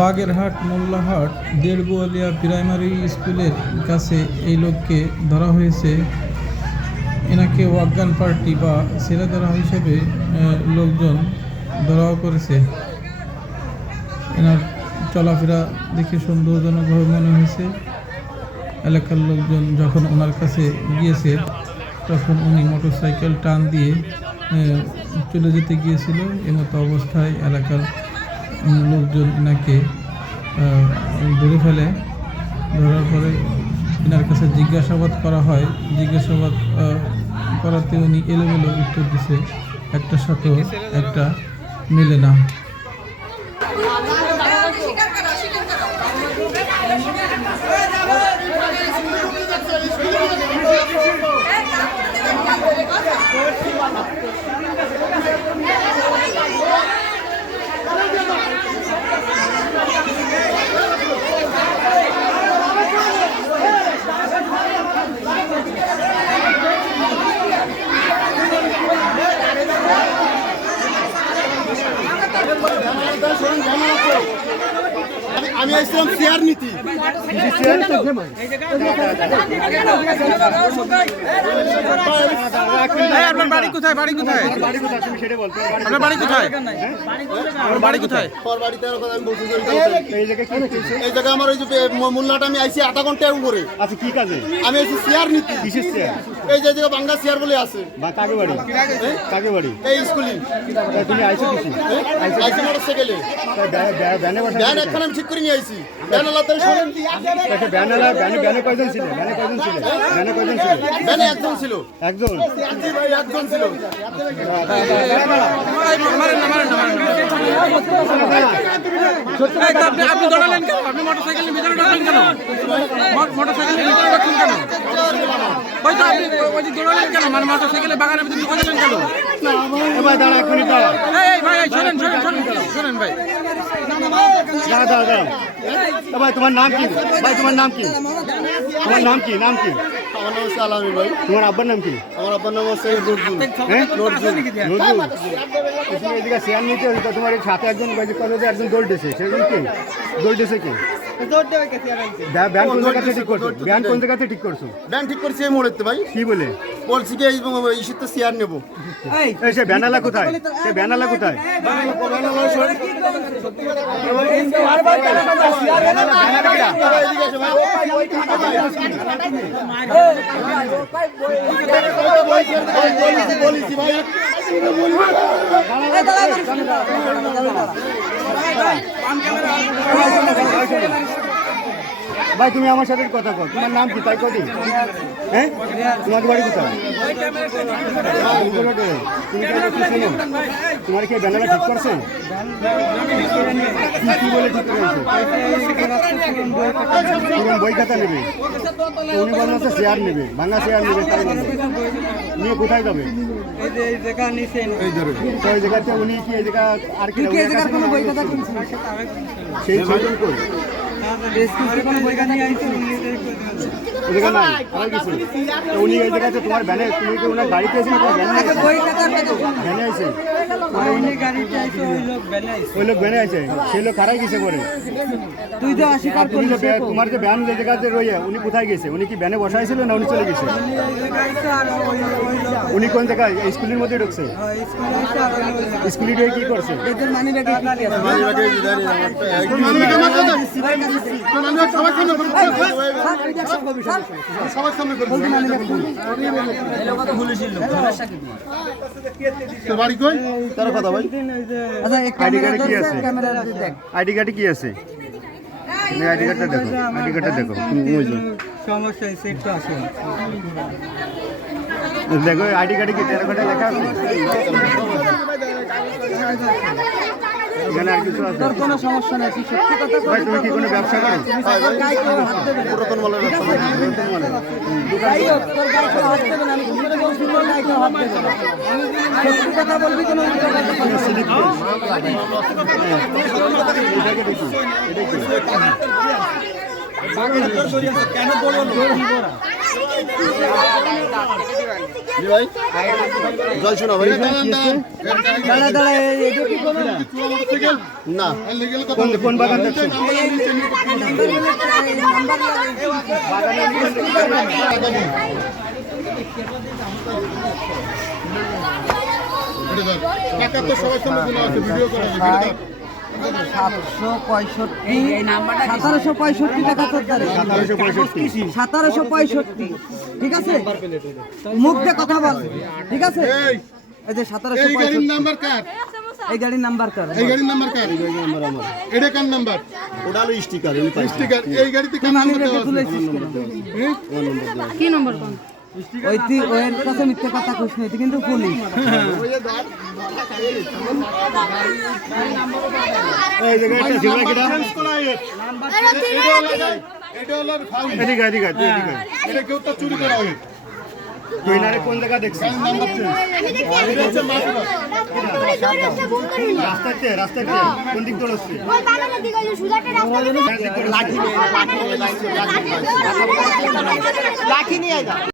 Bagerhat, Mollahat, দেড়গুয়ালিয়া primary স্কুলের কাছে এই লোককে ধরা হয়েছে। এনাকে ওয়াগান পার্টি বা সেরাদারা হিসেবে লোকজন ধরাও করেছে। এনার চলাফেরা দেখে সন্দেহজনকভাবে মনে হয়েছে। এলাকার লোকজন যখন ওনার কাছে গিয়েছে, তখন উনি মোটরসাইকেল টান দিয়ে চলে যেতে গিয়েছিল। এমতো অবস্থায় এলাকার লোকজন এনাকে ধরে ফেলে। ধরার পরে এনার কাছে জিজ্ঞাসাবাদ করা হয়। জিজ্ঞাসাবাদ করাতে উনি এলোমেলো উত্তর দিছে, একটা সাথেও একটা মেলে না। আমি- আমি আসছিলাম চেয়ার নীতি। আপনার বাড়ি কোথায়? বাড়ি কোথায়? আপনার বাড়ি কোথায়? বাড়ি কোথায়? তোর বাড়িতে আর কথা আমি বলতে চাই এই জায়গায় আমার ওই যে মোল্লাটা আমি আইছি আধা ঘণ্টা উপরে। আচ্ছা কি কাজে? আমি আইছি চেয়ার নীতি। কিসের চেয়ার? এই যে বাঙ্গা চেয়ার বলে আছে। বা কাকে বাড়ি? কাকে বাড়ি? এই স্কুলিং তুমি আইছো কিসি? আইছি মোটর সাইকেলে তা ব্যা- ব্যা- ভ্যানে বসা ভ্যান একখান আমি ঠিক করে নিয়ে আইছি তালা শোনেন একটা ভ্যান আলা ভ্যানে ভ্যানে কয়জন ছিল? ভ্যানে কয়জন ছিল? ভ্যানে কয়জন ছিল? ভ্যানে একজন ছিল। একজন? জি ভাই একজন ছিল। মারেন না মারেন না মারেন না এই তো আপনি আপনি দৌড়ালেন কেন? আপনি মোটরসাইকেলের ভিতরে ঢুকলেন কেন? মোটরসাইকেলের ভিতরে ঢুকলেন কেন? ওই তো আপনি ওই যে দৌড়ালেন কেন? মানে মোটরসাইকেলের বাগানের ভিতরে ঢুকে কেন? ভাই দাঁড়া এক দাঁড়া এই ভাই শোনেন শোনেন শোনেন শোনেন ভাই। দাঁড়া দাঁড়া দাঁড়া। ভাই তোমার নাম কি? ভাই তোমার নাম কি? তোমার নাম কি? নাম কি? আমার নাম হচ্ছে আলামি ভাই। তোমার আব্বার নাম কি? আমার আব্বার নাম হচ্ছে নজরুল। হ্যাঁ? নজরুল। এদিকে শেয়ার নিতে হতো তোমার এই সাথে একজন কত একজন দৌড় দিয়েছে সেরকম কি? দিয়েছে কি? ব্যা- ব্যান কোন জায়গাতে ঠিক করছ? ব্যান কোন জায়গাতে ঠিক করছ? ভ্যান ঠিক করছি এই মোড়েতে ভাই। কি বলে? বলছি কি এই ইস্যুতে চেয়ার নেব এই সে ব্যানালা কোথায় সে ব্যানালা কোথায় এদিকে এসো ভাই। তুমি আমার সাথে কথা কর তোমার নাম কি? তাই কদি? হ্যাঁ? তোমার বাড়ি কোথায়? তুমি কি তোমার কি ব্যানালা ঠিক করছে কি কি বলে ঠিক করেছে বই খাতা নেবে। উনি বলেন হচ্ছে শেয়ার নেবে ভাঙা শেয়ার নেবে তাই নিয়ে কোথায় যাবে? ওই জায়গাতে উনি কি এই জায়গা আর কি সেই ছয়জন কই? উনি তোমার লোক কারাই গেছে করে তুই তোমার যে ভ্যান যে জায়গাতে রয়ে উনি কোথায় গেছে উনি কি ভ্যানে বসাইছিল না উনি চলে গেছে উনি কোন জায়গায় স্কুলের মধ্যে ঢুকছে স্কুলে ঢুকে কি করছে আইডি কার্ডে কি আছে আইডি কার্ডে কার্ডটা দেখো আইডি কার্ডটা দেখো। সমস্যা দেখো আইডি কার্ডে কি তেরো ঘণ্টা লেখা আছে এখানে আর কিছু আছে? কোনো সমস্যা নাই সত্যি কথা ভাই তুমি কি কোনো ব্যবসা করো? গাই কেউ হাত পুরাতন মালের ভাই। তোর গাই কেউ হাত দেবে না। আমি ঘুরে বলছি তোর গাই কেউ হাত দেবে না? সত্যি কথা বলবি কোনো উল্টো কথা বলবি না। এটাকে দেখি এটা কি জি ভাই জল শোনা ভাই দাঁড়া দাঁড়া না কোন বাগান দেখছেন সাতশো পঁয়ষট্টি সতেরোশো পঁয়ষট্টি টাকা দ্বারে সতেরোশো পঁয়ষট্টি। ঠিক আছে? মুখ দিয়ে কথা বল। ঠিক আছে? এই। যে সতেরোশো পঁয়ষট্টি। এই গাড়ির নাম্বার কার? এই গাড়ির নাম্বার কর? এই গাড়ির নাম্বার আমার। এটা কার নাম্বার? ওটা হলো স্টিকার স্টিকার। এই গাড়িতে তুই মানি রেখে তুলেছিস কেন? ওই তুই ওর কাছে মিথ্যে কথা কিন্তু পুলিশ। কোন জায়গা দেখছিস? রাস্তাতে রাস্তাতে কোন দিক হচ্ছে লাঠি নিয়ে যা